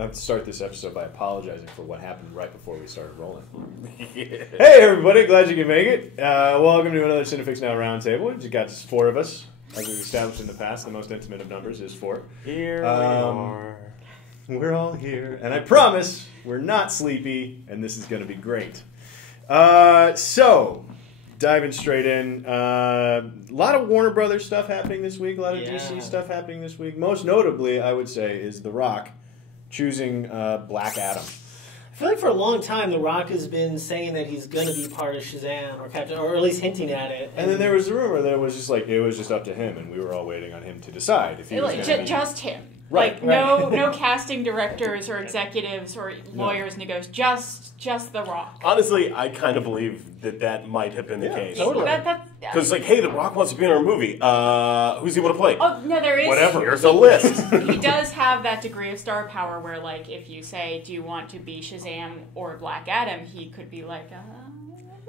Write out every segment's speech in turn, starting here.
I have to start this episode by apologizing for what happened right before we started rolling. Hey, everybody. Glad you can make it. Welcome to another CineFix Now Roundtable. We've got 4 of us. As we've established in the past, the most intimate of numbers is 4. Here we are. We're all here. And I promise we're not sleepy, and this is going to be great. So, diving straight in. A lot of Warner Brothers stuff happening this week. A lot of DC stuff happening this week. Most notably, I would say, is The Rock choosing Black Adam. I feel like for a long time, The Rock has been saying that he's going to be part of Shazam, or at least hinting at it. And then there was a rumor that it was just up to him, and we were all waiting on him to decide if he was going to be... Just him. Right. No casting directors or executives or lawyers just The Rock. Honestly, I kind of believe that might have been the case. Totally. Because, hey, The Rock wants to be in our movie. Who's he want to play? Oh, no, there is... Whatever, here's a list. He does have that degree of star power where, like, if you say, do you want to be Shazam or Black Adam, he could be like, a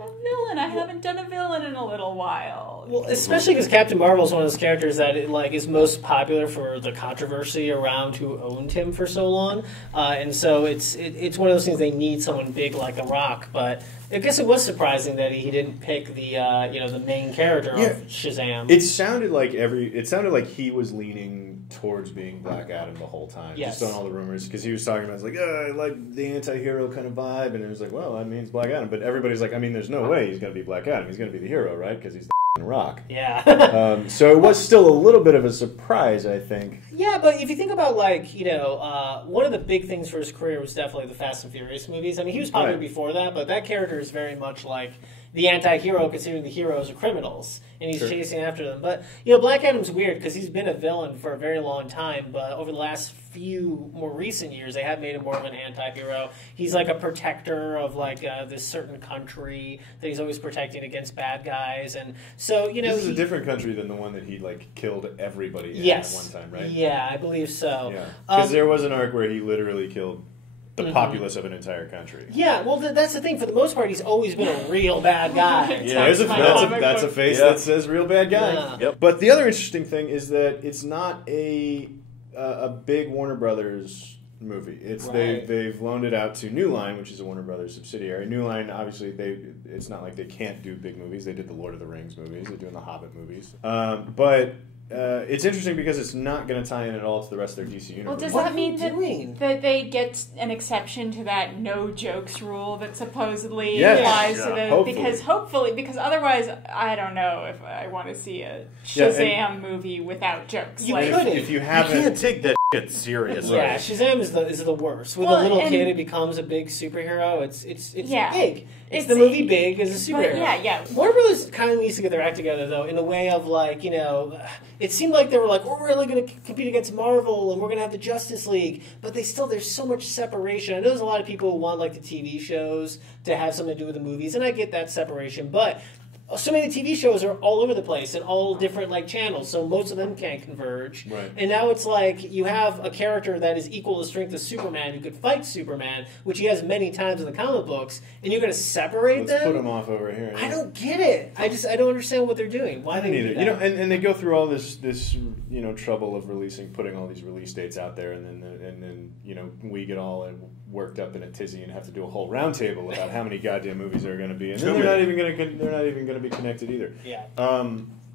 villain. I haven't done a villain in a little while. Well, especially because Captain Marvel is one of those characters that is most popular for the controversy around who owned him for so long, and so it's one of those things they need someone big like The Rock. But I guess it was surprising that he didn't pick the main character of Shazam. It sounded like he was leaning towards being Black Adam the whole time. Yes. Just on all the rumors, because he was talking about, I like the anti-hero kind of vibe, and it was like, well, that means Black Adam. But everybody's like, I mean, there's no way he's going to be Black Adam. He's going to be the hero, right? Because he's the Rock. Yeah. So it was still a little bit of a surprise, I think. Yeah, but if you think about, one of the big things for his career was definitely the Fast and Furious movies. I mean, he was popular before that, but that character is very much like the anti-hero, considering the heroes are criminals, and he's chasing after them. But, Black Adam's weird, because he's been a villain for a very long time, but over the last few more recent years, they have made him more of an anti-hero. He's like a protector of, this certain country that he's always protecting against bad guys, and so, This is a different country than the one that he, killed everybody in at one time, right? Yeah, I believe so. Yeah, because there was an arc where he literally killed the populace of an entire country. Yeah, well, that's the thing. For the most part, he's always been a real bad guy. Yeah, that's a face that says real bad guy. Yeah. Yep. But the other interesting thing is that it's not a big Warner Brothers movie. It's they've loaned it out to New Line, which is a Warner Brothers subsidiary. New Line, obviously, it's not like they can't do big movies. They did the Lord of the Rings movies. They're doing the Hobbit movies. But it's interesting because it's not going to tie in at all to the rest of their DC universe. Well, does that mean that they get an exception to that no jokes rule that supposedly applies to the... Because otherwise, I don't know if I want to see a Shazam movie without jokes. You couldn't. If you haven't... You can't take that shit seriously. Yeah, Shazam is the worst. With a little kid who becomes a big superhero, it's big. It's the movie Big as a superhero. Warner Brothers kind of needs to get their act together, though, in a way of, it seemed like they were like, we're really going to compete against Marvel, and we're going to have the Justice League, but there's so much separation. I know there's a lot of people who want, the TV shows to have something to do with the movies, and I get that separation, but so many TV shows are all over the place and all different channels, so most of them can't converge. Right. And now it's you have a character that is equal to strength of Superman who could fight Superman, which he has many times in the comic books, and you're going to separate them? Let's put him off over here. I don't get it. I don't understand what they're doing. Why they do that? And they go through all this trouble of putting all these release dates out there, and then we get all worked up in a tizzy and have to do a whole roundtable about how many goddamn movies there are going to be, and then they're not even going to be connected either. Yeah.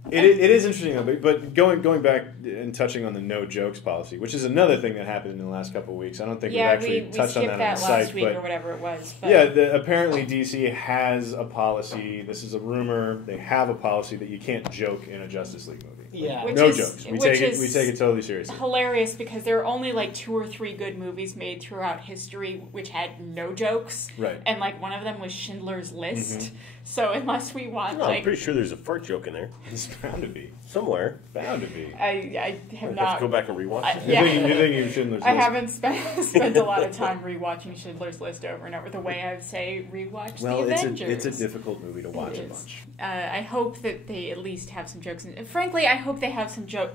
It is interesting though, but going back and touching on the no jokes policy, which is another thing that happened in the last couple of weeks. I don't think we've actually touched on that on the site. Last week or whatever it was. But. Yeah, apparently DC has a policy. This is a rumor. They have a policy that you can't joke in a Justice League movie. Yeah, no jokes. We take it totally seriously. Hilarious because there are only 2 or 3 good movies made throughout history which had no jokes. Right. And one of them was Schindler's List. Mm-hmm. So unless we want I'm pretty sure there's a fart joke in there. It's bound to be. Somewhere. Bound to be. I have not. Have to go back and rewatch it. Yeah. You think Schindler's List? I haven't spent a lot of time rewatching Schindler's List over and over the way I would say rewatch the Avengers. It's a difficult movie to watch a bunch. I hope that they at least have some jokes. And frankly, I hope they have some joke.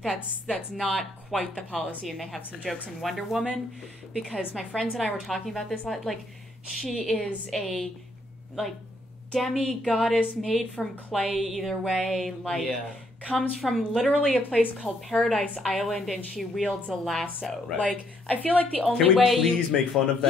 That's not quite the policy, and they have some jokes in Wonder Woman, because my friends and I were talking about this. She is a demi-goddess made from clay either way, comes from literally a place called Paradise Island, and she wields a lasso. Right. Like, I feel like the only way Can we please make fun of that?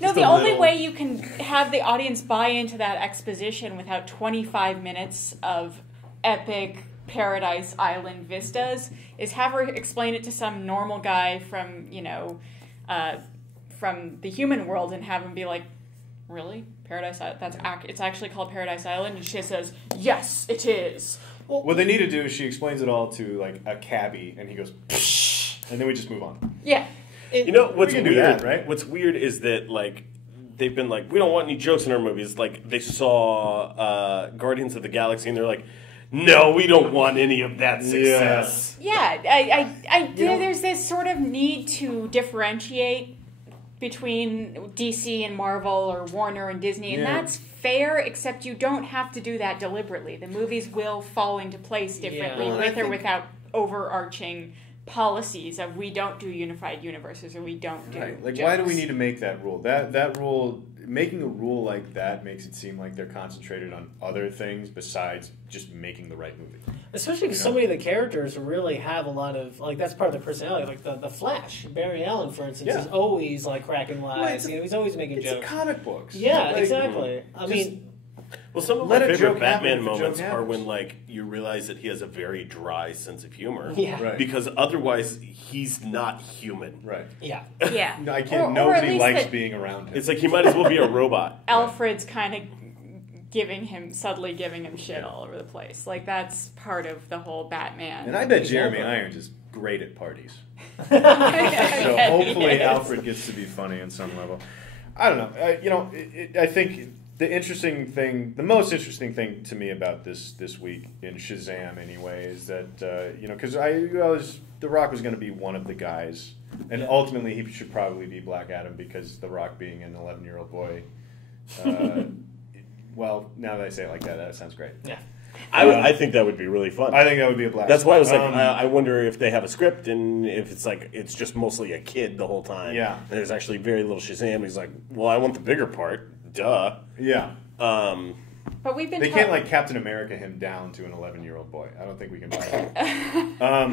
Yeah. No, the only way you can have the audience buy into that exposition without 25 minutes of epic Paradise Island vistas is have her explain it to some normal guy from, from the human world, and have him be like, really? Paradise Island? It's actually called Paradise Island? And she says, yes, it is. What they need to do is she explains it all to, like, a cabbie, and he goes, psh, and then we just move on. Yeah. What's weird, do that, right? What's weird is that, like, they've been like, we don't want any jokes in our movies. Like, they saw Guardians of the Galaxy, and they're like, no, we don't want any of that success. Yeah, there's this sort of need to differentiate between DC and Marvel, or Warner and Disney, and that's fair, except you don't have to do that deliberately. The movies will fall into place differently with or without overarching policies of we don't do unified universes, or we don't do like jokes. Why do we need to make that rule? That rule, making a rule like that makes it seem like they're concentrated on other things besides just making the right movie. Especially because so many of the characters really have a lot of, like, that's part of their personality. Like the Flash, Barry Allen, for instance, is always like cracking wise. He's always making jokes. It's comic books. Yeah, exactly. I mean. Well, some of my favorite Batman moments are when, like, you realize that he has a very dry sense of humor. Yeah. Right. Because otherwise, he's not human. Right. Yeah. Yeah. No, I can't. Nobody likes being around him. It's like he might as well be a robot. Alfred's kind of subtly giving him shit all over the place. Like, that's part of the whole Batman. And I bet Jeremy Irons is great at parties. So hopefully Alfred gets to be funny on some level. I don't know. I think the most interesting thing to me about this week in Shazam anyway is that because The Rock was going to be one of the guys, and ultimately he should probably be Black Adam, because The Rock being an 11-year-old boy. Well, now that I say it like that, that sounds great. Yeah. I think that would be really fun. I think that would be a blast. That's why I was like, I wonder if they have a script, and if it's like it's just mostly a kid the whole time. Yeah. And there's actually very little Shazam. He's like, well, I want the bigger part. Duh. Yeah. But we've been. They can't like Captain America him down to an 11-year-old boy. I don't think we can buy that.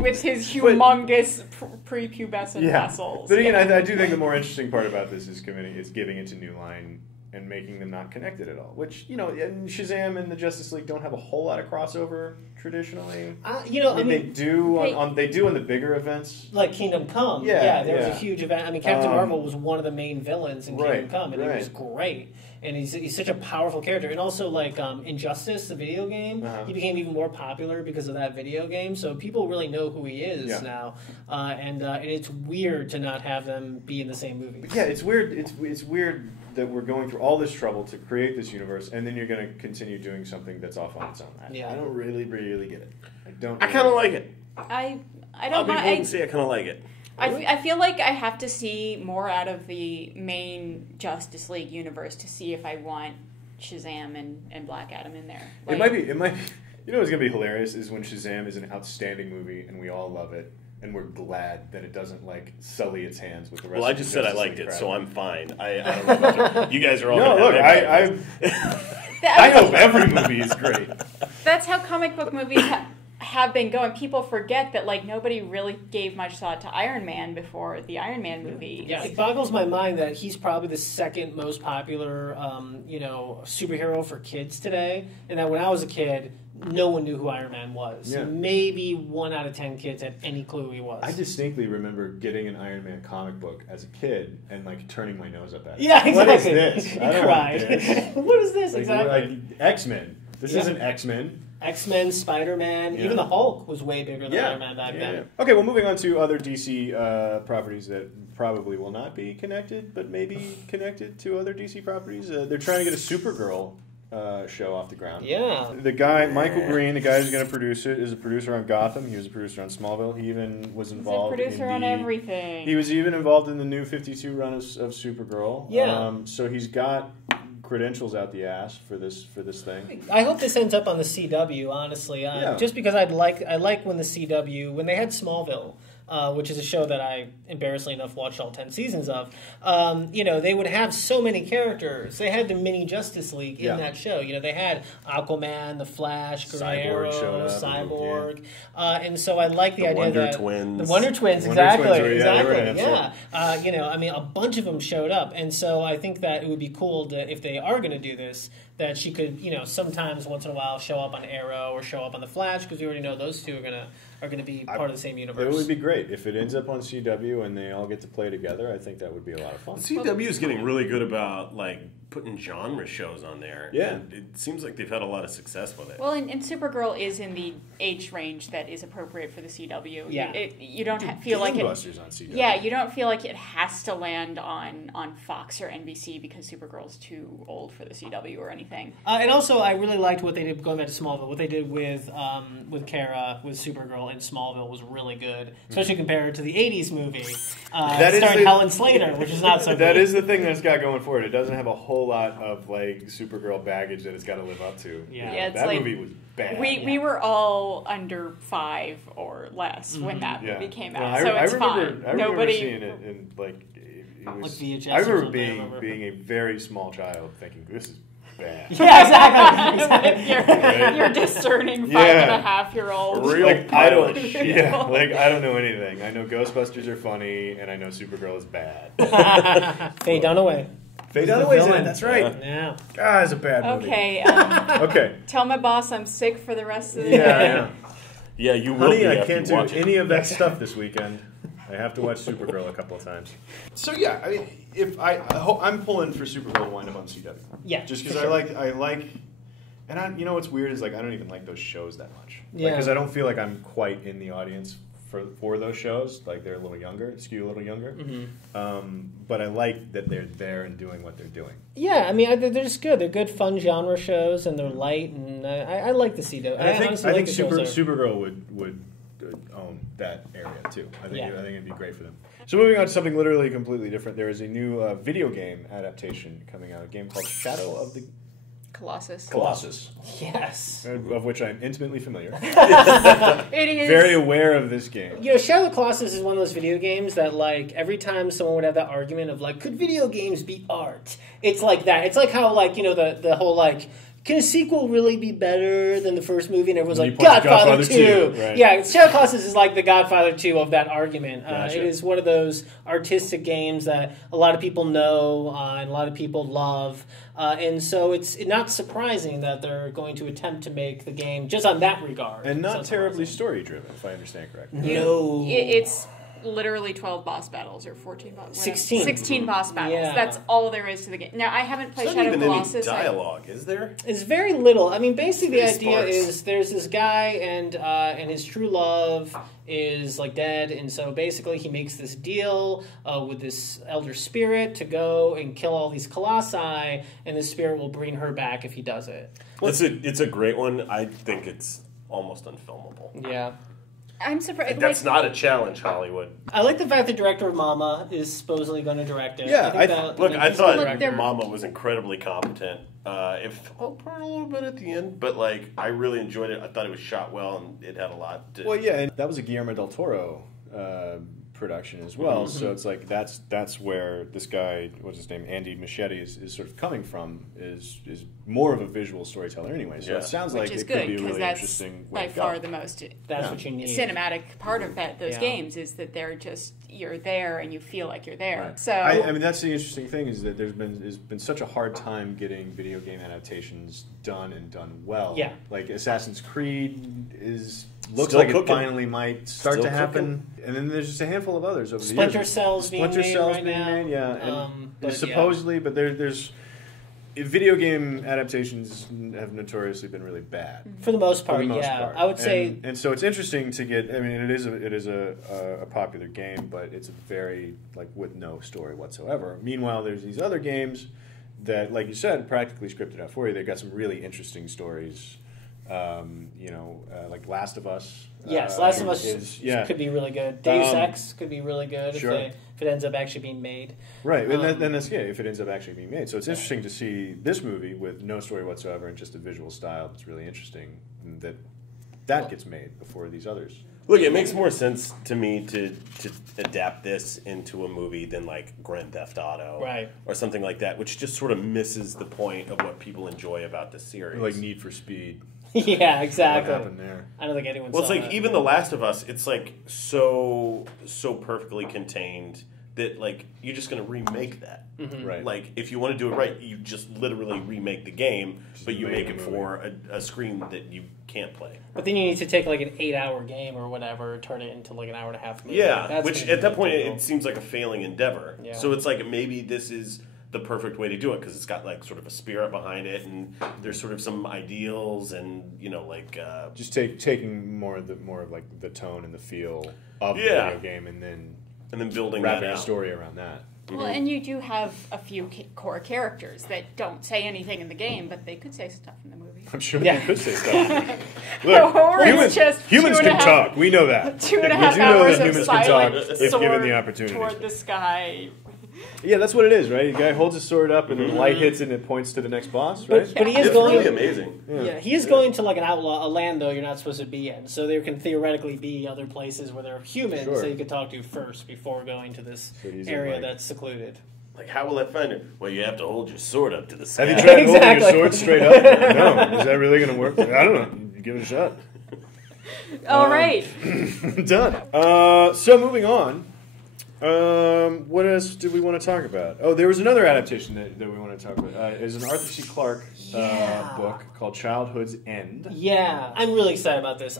With his humongous prepubescent muscles. But again, I do think the more interesting part about this is giving it to New Line and making them not connected at all. Which, Shazam and the Justice League don't have a whole lot of crossover traditionally. They do on the bigger events, like Kingdom Come. There was a huge event. I mean, Captain Marvel was one of the main villains in Kingdom Come, and he was great. And he's such a powerful character. And also, like, Injustice, the video game, he became even more popular because of that video game. So people really know who he is now. And it's weird to not have them be in the same movie. But it's weird. It's weird that we're going through all this trouble to create this universe, and then you're going to continue doing something that's off on its own. I don't really get it. I kind of like it. I don't. I'll be bold and say I kind of like it. I feel like I have to see more out of the main Justice League universe to see if I want Shazam and Black Adam in there. Like, it might be. You know what's going to be hilarious is when Shazam is an outstanding movie and we all love it, and we're glad that it doesn't like sully its hands with the rest. Well, of I just the said I Justice liked League it, crowd. so I'm fine. I don't know about you guys are all. No, look, I hope every movie is great. That's how comic book movies have been going. People forget that nobody really gave much thought to Iron Man before the Iron Man movie. Yeah, it boggles my mind that he's probably the second most popular, superhero for kids today, and that when I was a kid, no one knew who Iron Man was. Yeah. Maybe 1 out of 10 kids had any clue who he was. I distinctly remember getting an Iron Man comic book as a kid and turning my nose up at it. Yeah, exactly. What is this? You cried. What is this exactly? X-Men. This isn't X-Men. X-Men, Spider-Man, even the Hulk was way bigger than Iron Man back then. Yeah. Okay, well, moving on to other DC properties that probably will not be connected, but maybe connected to other DC properties. They're trying to get a Supergirl show off the ground. Yeah. The guy, Michael Green, the guy who's going to produce it, is a producer on Gotham. He was a producer on Smallville. He even was involved He's a producer on everything. He was even involved in the new 52 run of Supergirl. Yeah. So he's got credentials out the ass for this thing. I hope this ends up on the CW, honestly. Just because I like when the CW, when they had Smallville, which is a show that I, embarrassingly enough, watched all 10 seasons of, they would have so many characters. They had the mini Justice League in that show. They had Aquaman, The Flash, Green Arrow, Cyborg. And so I like the idea that... The Wonder Twins, exactly. A bunch of them showed up. And so I think that it would be cool to, if they are going to do this, that she could, sometimes once in a while show up on Arrow or show up on The Flash, because we already know those two are going to be part of the same universe. It would be great if it ends up on CW and they all get to play together. I think that would be a lot of fun. CW is getting really good about putting genre shows on there. Yeah, and it seems like they've had a lot of success with it. Well, and Supergirl is in the age range that is appropriate for the CW. Yeah, you don't feel like it. On CW. Yeah, you don't feel like it has to land on Fox or NBC because Supergirl's too old for the CW or anything. And also, I really liked what they did going back to Smallville. What they did with Kara, with Supergirl in Smallville was really good, especially compared to the '80s movie starring Helen Slater, which is not so good. That is the thing that's got going for it. It doesn't have a whole lot of Supergirl baggage that it's got to live up to. Yeah, that movie was bad. We were all under 5 or less when that movie came out, so it's fine. I remember seeing it in it was. VHS I remember being a very small child thinking this is bad. Yeah, exactly. You're discerning 5.5-year-old. Real pile of shit. Yeah, I don't know anything. I know Ghostbusters are funny, and I know Supergirl is bad. Faye Dunaway. Faye Dunaway's in it. That's right. Yeah. God, it's a bad movie. Okay. Okay. Tell my boss I'm sick for the rest of the day. Yeah, you will. Honey, I can't do any of that stuff this weekend. I have to watch Supergirl a couple of times. So yeah, I mean, if I'm pulling for Supergirl to wind up on CW. Yeah, just because I like, and what's weird is I don't even like those shows that much. Yeah, because I don't feel like I'm quite in the audience for those shows. They're a little younger, skew a little younger. Mm-hmm. But I like that they're there and doing what they're doing. Yeah, I mean, they're just good. They're good, fun genre shows, and they're light, and I like the CW. I think Supergirl would own that area too. I think it'd be great for them. So moving on to something literally completely different, there is a new video game adaptation coming out, a game called Shadow of the Colossus. Yes. Of which I'm intimately familiar. It is. Very aware of this game. Shadow of the Colossus is one of those video games that, every time someone would have that argument of, could video games be art? It's like that. It's like how, the whole, can a sequel really be better than the first movie? And everyone's like, Godfather 2. Right. Yeah, Shadow of the Colossus is like the Godfather 2 of that argument. Gotcha. It is one of those artistic games that a lot of people know and a lot of people love. And so it's not surprising that they're going to attempt to make the game just on that regard. And not terribly story-driven, if I understand correctly. No. It's literally 12 boss battles or 14 boss 16 boss battles. Yeah. That's all there is to the game. Now, I haven't played Shadow of the Colossus. Any dialogue, is there? It's very little. I mean, basically the idea sparse. is there's this guy and his true love is dead, and so basically he makes this deal with this elder spirit to go and kill all these colossi, and the spirit will bring her back if he does it. It's a great one. I think it's almost unfilmable. Yeah. I'm surprised. That's not a challenge, Hollywood. I like the fact the director of Mama is supposedly going to direct it. Yeah, I thought Mama was incredibly competent. Probably a little bit at the end, but I really enjoyed it. I thought it was shot well, and it had a lot. Well, yeah, and that was a Guillermo del Toro production as well. Mm-hmm. So it's that's where this guy, what's his name, Andy Muschietti, is sort of coming from. Is more of a visual storyteller anyway. So it sounds like it could be a really interesting way by far the most what you need. Cinematic part of those games is that they're just you're there and you feel like you're there. Right. So I mean that's the interesting thing is that there's been such a hard time getting video game adaptations done and done well. Yeah. Assassin's Creed looks Still like cooking. it finally might start Still to happen, cooking. And then there's just a handful of others over the Splinter years. Cell's being made right now. Yeah, and supposedly, but there's video game adaptations have notoriously been really bad for the most part. I would say, and so it's interesting to get. I mean, it is a popular game, but it's very with no story whatsoever. Meanwhile, there's these other games that, like you said, practically scripted out for you. They've got some really interesting stories. Like Last of Us. Yes, Last of Us could be really good. Deus Ex could be really good if it ends up actually being made. Right, and then that's if it ends up actually being made. So it's interesting to see this movie with no story whatsoever and just a visual style that's really interesting, and that gets made before these others. Look, it makes more sense to me to adapt this into a movie than like Grand Theft Auto, right, or something like that, which just sort of misses the point of what people enjoy about the series. Like Need for Speed. Yeah, exactly. What happened there? I don't think anyone. Well, it's saw like that. even The Last of Us. It's like so perfectly contained that like you're just going to remake that. Mm-hmm. Right. Like if you want to do it right, you just literally remake the game, but you make it for a screen that you can't play. But then you need to take like an 8-hour game or whatever, turn it into like an hour and a half movie. Yeah, which at that point it seems like a failing endeavor. Yeah. So it's like maybe this is the perfect way to do it because it's got like sort of a spirit behind it, and there's sort of some ideals, and like just taking more of like the tone and the feel of the video game, and then building wrapping that a story around that. Well, and you do have a few core characters that don't say anything in the game, but they could say stuff in the movie. I'm sure they could say stuff. Look, humans can talk. We know that. 2.5 hours of silent if given the opportunity. Toward the sky. Yeah, that's what it is, right? The guy holds his sword up, and the light hits, and it points to the next boss, right? But he is it's going. Really amazing. Yeah, he is going to like a land though you're not supposed to be in. So there can theoretically be other places where there are humans that you could talk to first before going to this area that's secluded. Like, how will I find it? Well, you have to hold your sword up to the sky. Have you tried holding your sword straight up? No. Is that really going to work? I don't know. Give it a shot. All right. Done. So moving on. What else did we want to talk about? Oh, there was another adaptation that we want to talk about. It's an Arthur C. Clarke book called Childhood's End. Yeah, I'm really excited about this.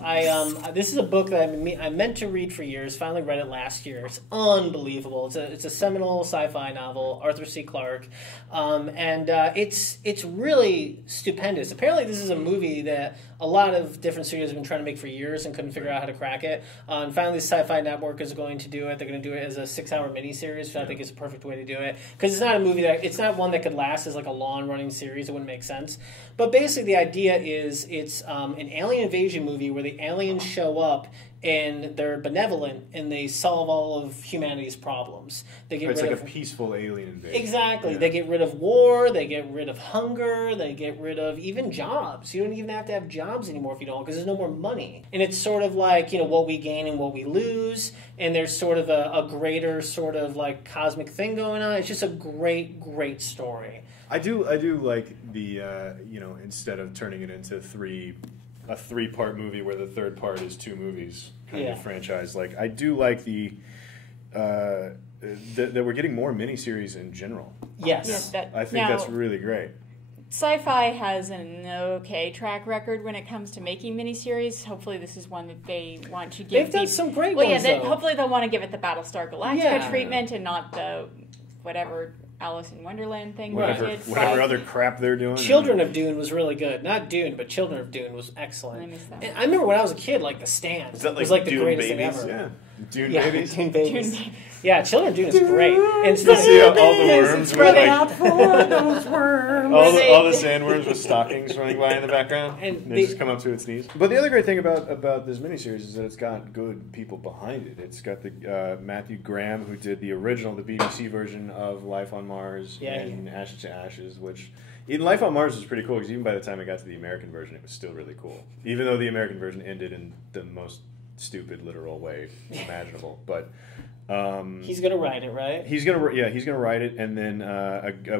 This is a book that I meant to read for years. Finally read it last year. It's unbelievable. It's a seminal sci-fi novel, Arthur C. Clarke, and it's really stupendous. Apparently, this is a movie that a lot of different studios have been trying to make for years and couldn't figure out how to crack it. And finally, Sci-Fi Network is going to do it. They're going to do it as a 6-hour miniseries, which I think is a perfect way to do it. Because it's not a movie it's not one that could last as like a long-running series. It wouldn't make sense. But basically, the idea is it's an alien invasion movie where the aliens show up and they're benevolent and they solve all of humanity's problems. They get it's rid like of a peaceful alien invasion. Exactly. Yeah. They get rid of war. They get rid of hunger. They get rid of even jobs. You don't even have to have jobs anymore if you don't, because there's no more money. And it's sort of like what we gain and what we lose. And there's sort of a greater sort of like cosmic thing going on. It's just a great, great story. I do like the instead of turning it into a 3-part movie where the third part is 2 movies kind of franchise. Like I do like that we're getting more miniseries in general. Yes, I think that's really great. Sci-Fi has an okay track record when it comes to making miniseries. Hopefully, this is one that they want to give. They've done some great ones. Well, yeah. Hopefully, they'll want to give it the Battlestar Galactica treatment and not the whatever Alice in Wonderland thing they did. Whatever other crap they're doing. Children of Dune was really good. Not Dune, but Children of Dune was excellent. I missed that. And I remember when I was a kid, like The Stand was the greatest thing babies? ever. Yeah. Dune babies. Dune babies. Yeah, Children of Dune is great. And you see all the worms with out for those worms. all the sandworms with stockings running by in the background, and they just come up to its knees. But the other great thing about this miniseries is that it's got good people behind it. It's got the Matthew Graham, who did the BBC version of Life on Mars and Ashes to Ashes, which in Life on Mars was pretty cool because even by the time it got to the American version, it was still really cool. Even though the American version ended in the most stupid, literal way imaginable, but. He's gonna write it, right? He's gonna write it, and then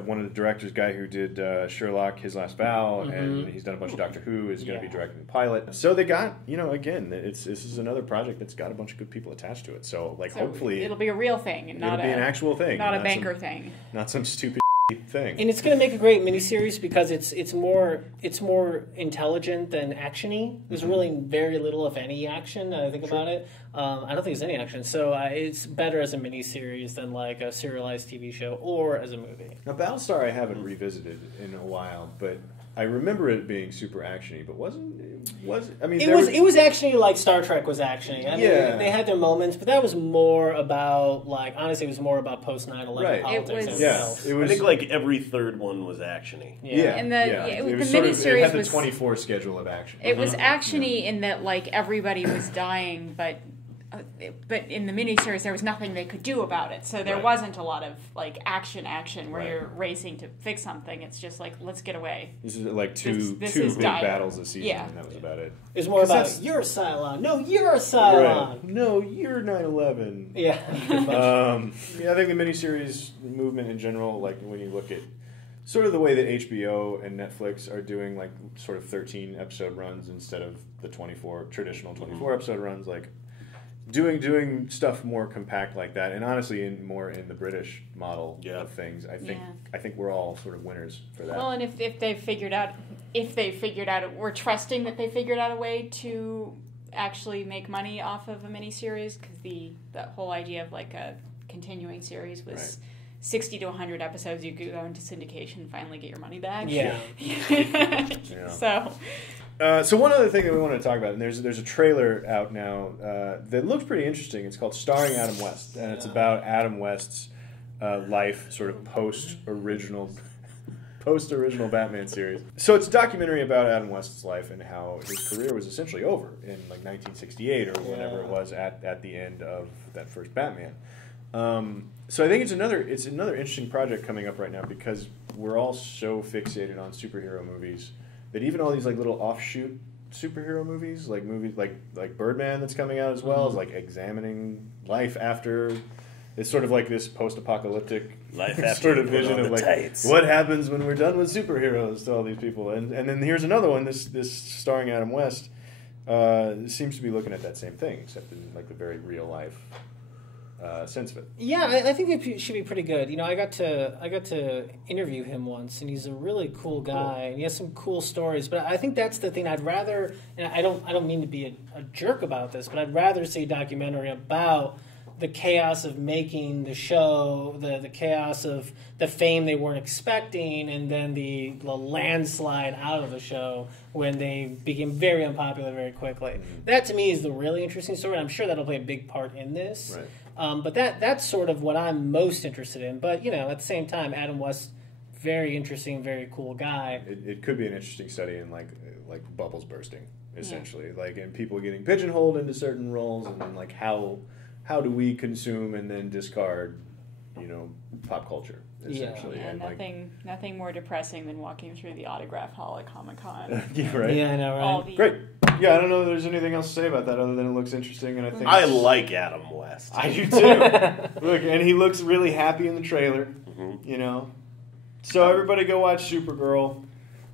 one of the directors, guy who did Sherlock, His Last Vow, and he's done a bunch of Doctor Who, is going to be directing the pilot. So they got, again, this is another project that's got a bunch of good people attached to it. So hopefully it'll be a real thing, and it'll be an actual thing, not a banker thing, not some stupid thing. And it's going to make a great miniseries because it's more intelligent than actiony. There's really very little, if any, action. I think about it. I don't think there's any action, so it's better as a miniseries than like a serialized TV show or as a movie. Now, Battlestar I haven't revisited in a while, but I remember it being super actiony. But it was actiony like Star Trek was actiony. I mean, they had their moments, but that was more about honestly, it was more about post 9/11 politics. It was. I think like every third one was actiony. And the miniseries it had the was 24 schedule of action. It was actiony in that like everybody was dying, but but in the miniseries there was nothing they could do about it, so there wasn't a lot of like action where you're racing to fix something. It's just like, let's get away. This is like two big battles a season, and that was about it. It's more about you're a Cylon. No, you're a Cylon. Right. No, you're 9/11. Yeah. Yeah, I think the miniseries movement in general, like when you look at sort of the way that HBO and Netflix are doing like sort of 13 episode runs instead of the traditional 24 episode runs, like doing stuff more compact like that, and honestly more in the British model of things. I think we're all sort of winners for that. Well, and if they figured out, we're trusting that they figured out a way to actually make money off of a miniseries, because that whole idea of like a continuing series was 60 to 100 episodes. You could go into syndication and finally get your money back. Yeah. So one other thing that we wanted to talk about, and there's a trailer out now that looks pretty interesting. It's called Starring Adam West, and it's about Adam West's life, sort of post-original Batman series. So it's a documentary about Adam West's life and how his career was essentially over in like 1968 or whenever it was at the end of that first Batman. So I think it's another interesting project coming up right now, because we're all so fixated on superhero movies that even all these like little offshoot superhero movies like Birdman that's coming out as well, is like examining life after. It's sort of like this post-apocalyptic life after sort of vision of like tights. What happens when we're done with superheroes to all these people, and then here's another one. This starring Adam West seems to be looking at that same thing, except in like the very real life sense of it. Yeah, I think it should be pretty good. You know, I got to interview him once, and he's a really cool guy, and he has some cool stories. But I think that's the thing. I'd rather, and I don't mean to be a jerk about this, but I'd rather see a documentary about the chaos of making the show, the chaos of the fame they weren't expecting, and then the landslide out of the show when they became very unpopular very quickly. Mm-hmm. That to me is the really interesting story. I'm sure that'll play a big part in this. Right. But that's sort of what I'm most interested in. But, you know, at the same time, Adam West, very interesting, very cool guy. It could be an interesting study in like bubbles bursting, essentially, like, and people getting pigeonholed into certain roles, and then like how do we consume and then discard, you know, pop culture, essentially. Yeah, and nothing more depressing than walking through the autograph hall at Comic-Con. Yeah, right. Yeah, I know, right? Great. Yeah, I don't know if there's anything else to say about that other than it looks interesting, and I think I like Adam West. I do too. Look, and he looks really happy in the trailer. Mm-hmm. You know, so everybody go watch Supergirl.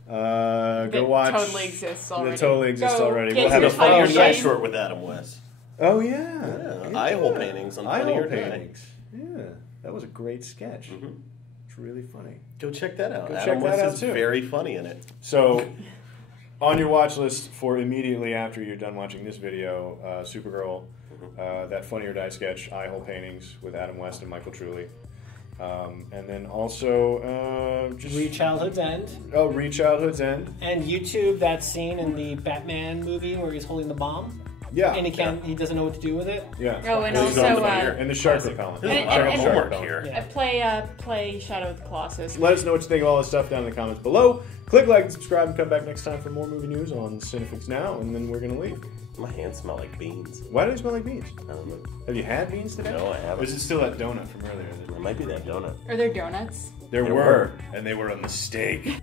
Go watch. Totally exists already. It totally exists already. We'll have a funny night short with Adam West. Oh yeah. Eye-hole paintings on Funny or Die. Yeah, that was a great sketch. Mm-hmm. It's really funny. Go check that out. Go Adam check West that out is too. Very funny in it. So, on your watch list for immediately after you're done watching this video, Supergirl, that Funny or Die sketch, Eye-hole paintings with Adam West and Michael Trulli. And then also just Read Childhood's End. Oh, Read Childhood's End. And YouTube that scene in the Batman movie where he's holding the bomb. Yeah. And he doesn't know what to do with it. Yeah. Oh, and also and the shark repellent. And homework here. Yeah. Play Shadow of the Colossus. Let us know what you think of all this stuff down in the comments below. Click like and subscribe, and come back next time for more movie news on CineFix Now, and then we're gonna leave. My hands smell like beans. Why do they smell like beans? I don't know. Have you had beans today? No, I haven't. Or is it still that donut from earlier? It might be that donut. Are there donuts? There were, and they were a mistake.